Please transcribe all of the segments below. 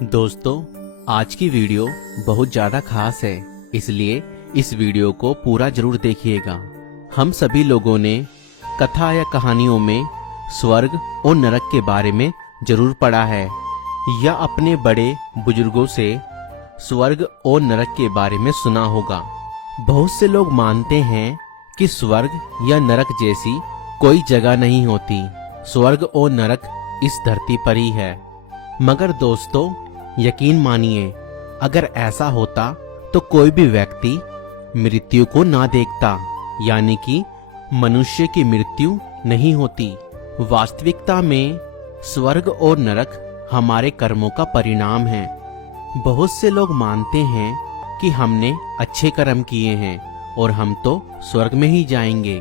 दोस्तों, आज की वीडियो बहुत ज़्यादा खास है, इसलिए इस वीडियो को पूरा जरूर देखिएगा। हम सभी लोगों ने कथा या कहानियों में स्वर्ग और नरक के बारे में जरूर पढ़ा है या अपने बड़े बुजुर्गों से स्वर्ग और नरक के बारे में सुना होगा। बहुत से लोग मानते हैं कि स्वर्ग या नरक जैसी कोई जगह नहीं होती। स्वर्ग और नरक इस धरती पर ही है। मगर दोस्तों, यकीन मानिए, अगर ऐसा होता तो कोई भी व्यक्ति मृत्यु को ना देखता, यानी कि मनुष्य की मृत्यु नहीं होती। वास्तविकता में स्वर्ग और नरक हमारे कर्मों का परिणाम है। बहुत से लोग मानते हैं कि हमने अच्छे कर्म किए हैं और हम तो स्वर्ग में ही जाएंगे।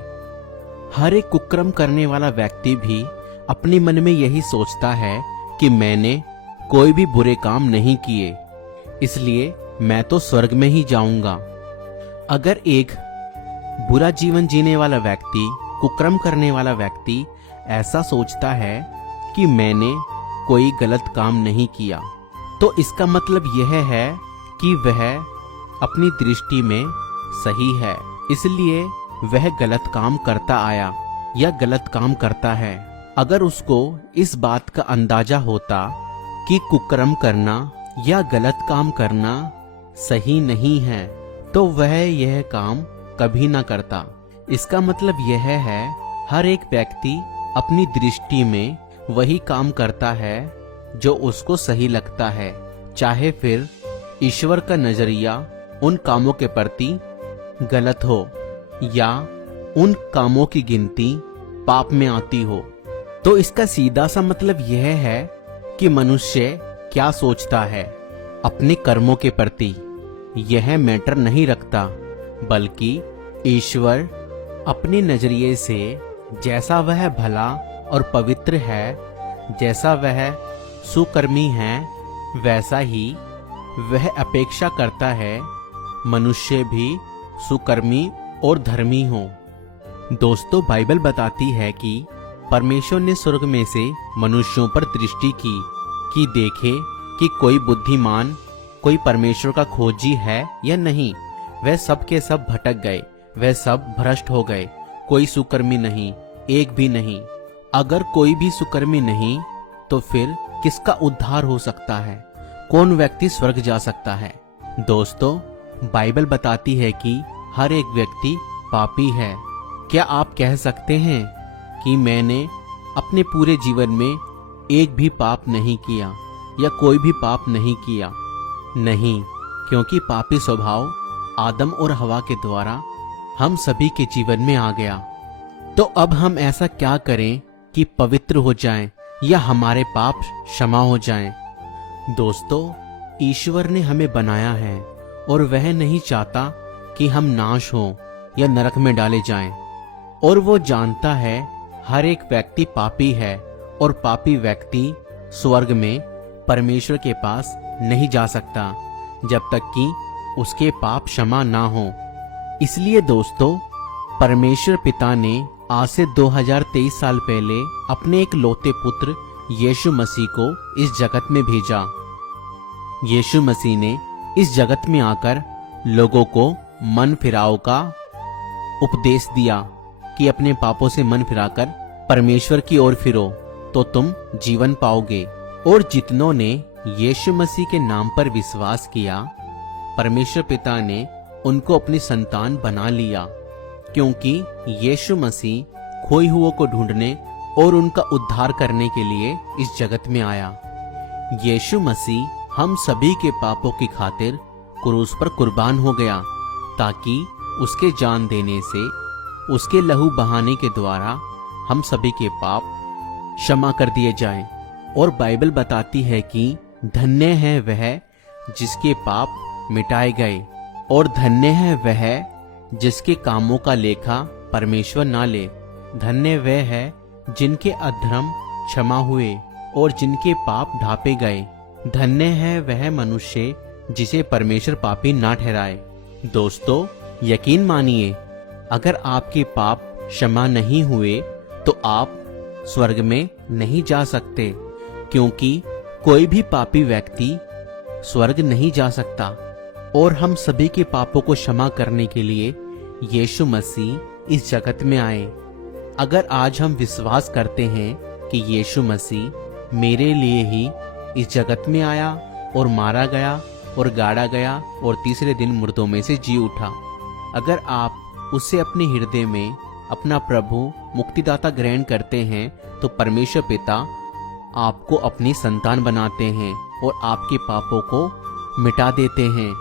हर एक कुकर्म करने वाला व्यक्ति भी अपने मन में यही सोचता है कि मैंने कोई भी बुरे काम नहीं किए, इसलिए मैं तो स्वर्ग में ही जाऊंगा। अगर एक बुरा जीवन जीने वाला व्यक्ति, कुकर्म करने वाला व्यक्ति ऐसा सोचता है कि मैंने कोई गलत काम नहीं किया, तो इसका मतलब यह है कि वह अपनी दृष्टि में सही है, इसलिए वह गलत काम करता आया या गलत काम करता है। अगर उसको इस बात का अंदाजा होता कि कुकर्म करना या गलत काम करना सही नहीं है, तो वह यह काम कभी ना करता। इसका मतलब यह है, हर एक व्यक्ति अपनी दृष्टि में वही काम करता है जो उसको सही लगता है, चाहे फिर ईश्वर का नजरिया उन कामों के प्रति गलत हो या उन कामों की गिनती पाप में आती हो। तो इसका सीधा सा मतलब यह है कि मनुष्य क्या सोचता है अपने कर्मों के प्रति, यह मैटर नहीं रखता, बल्कि ईश्वर अपने नजरिए से जैसा वह भला और पवित्र है, जैसा वह सुकर्मी है, वैसा ही वह अपेक्षा करता है मनुष्य भी सुकर्मी और धर्मी हो। दोस्तों, बाइबल बताती है कि परमेश्वर ने स्वर्ग में से मनुष्यों पर दृष्टि की कि देखे कि कोई बुद्धिमान, कोई परमेश्वर का खोजी है या नहीं। वह सब के सब भटक गए, वह सब भ्रष्ट हो गए, कोई सुकर्मी नहीं, एक भी नहीं। अगर कोई भी सुकर्मी नहीं, तो फिर किसका उद्धार हो सकता है? कौन व्यक्ति स्वर्ग जा सकता है? दोस्तों, बाइबल बताती है कि हर एक व्यक्ति पापी है। क्या आप कह सकते हैं कि मैंने अपने पूरे जीवन में एक भी पाप नहीं किया या कोई भी पाप नहीं किया? नहीं, क्योंकि पापी स्वभाव आदम और हवा के द्वारा हम सभी के जीवन में आ गया। तो अब हम ऐसा क्या करें कि पवित्र हो जाएं या हमारे पाप क्षमा हो जाएं? दोस्तों, ईश्वर ने हमें बनाया है और वह नहीं चाहता कि हम नाश हों या नरक में डाले जाएं। और वो जानता है हर एक व्यक्ति पापी है और पापी व्यक्ति स्वर्ग में परमेश्वर के पास नहीं जा सकता जब तक कि उसके पाप क्षमा ना हो। इसलिए दोस्तों, परमेश्वर पिता ने आज से 2023 साल पहले अपने एक लौते पुत्र यीशु मसीह को इस जगत में भेजा। यीशु मसीह ने इस जगत में आकर लोगों को मन फिराव का उपदेश दिया कि अपने पापों से मन फिराकर परमेश्वर की ओर फिरो तो तुम जीवन पाओगे। और जितनों ने यीशु मसीह के नाम पर विश्वास किया, परमेश्वर पिता ने उनको अपनी संतान बना लिया, क्योंकि यीशु मसीह खोए हुओं को ढूंढने और उनका उद्धार करने के लिए इस जगत में आया। यीशु मसीह हम सभी के पापों की खातिर क्रूस पर कुर्बान हो गया, ताकि उसके जान देने से, उसके लहू बहाने के द्वारा हम सभी के पाप क्षमा कर दिए जाएं। और बाइबल बताती है कि धन्य है वह जिसके पाप मिटाए गए, और धन्य है वह जिसके कामों का लेखा परमेश्वर ना ले। धन्य वह है जिनके अधर्म क्षमा हुए और जिनके पाप ढांपे गए। धन्य है वह मनुष्य जिसे परमेश्वर पापी ना ठहराए। दोस्तों, यकीन मानिए, अगर आपके पाप क्षमा नहीं हुए तो आप स्वर्ग में नहीं जा सकते, क्योंकि कोई भी पापी व्यक्ति स्वर्ग नहीं जा सकता और हम सभी के पापों को क्षमा करने के लिए यीशु मसीह इस जगत में आए। अगर आज हम विश्वास करते हैं कि यीशु मसीह मेरे लिए ही इस जगत में आया और मारा गया और गाड़ा गया और तीसरे दिन मुर्दों में से जी उठा, अगर आप उसे अपने हृदय में अपना प्रभु मुक्तिदाता ग्रहण करते हैं तो परमेश्वर पिता आपको अपनी संतान बनाते हैं और आपके पापों को मिटा देते हैं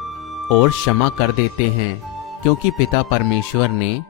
और क्षमा कर देते हैं, क्योंकि पिता परमेश्वर ने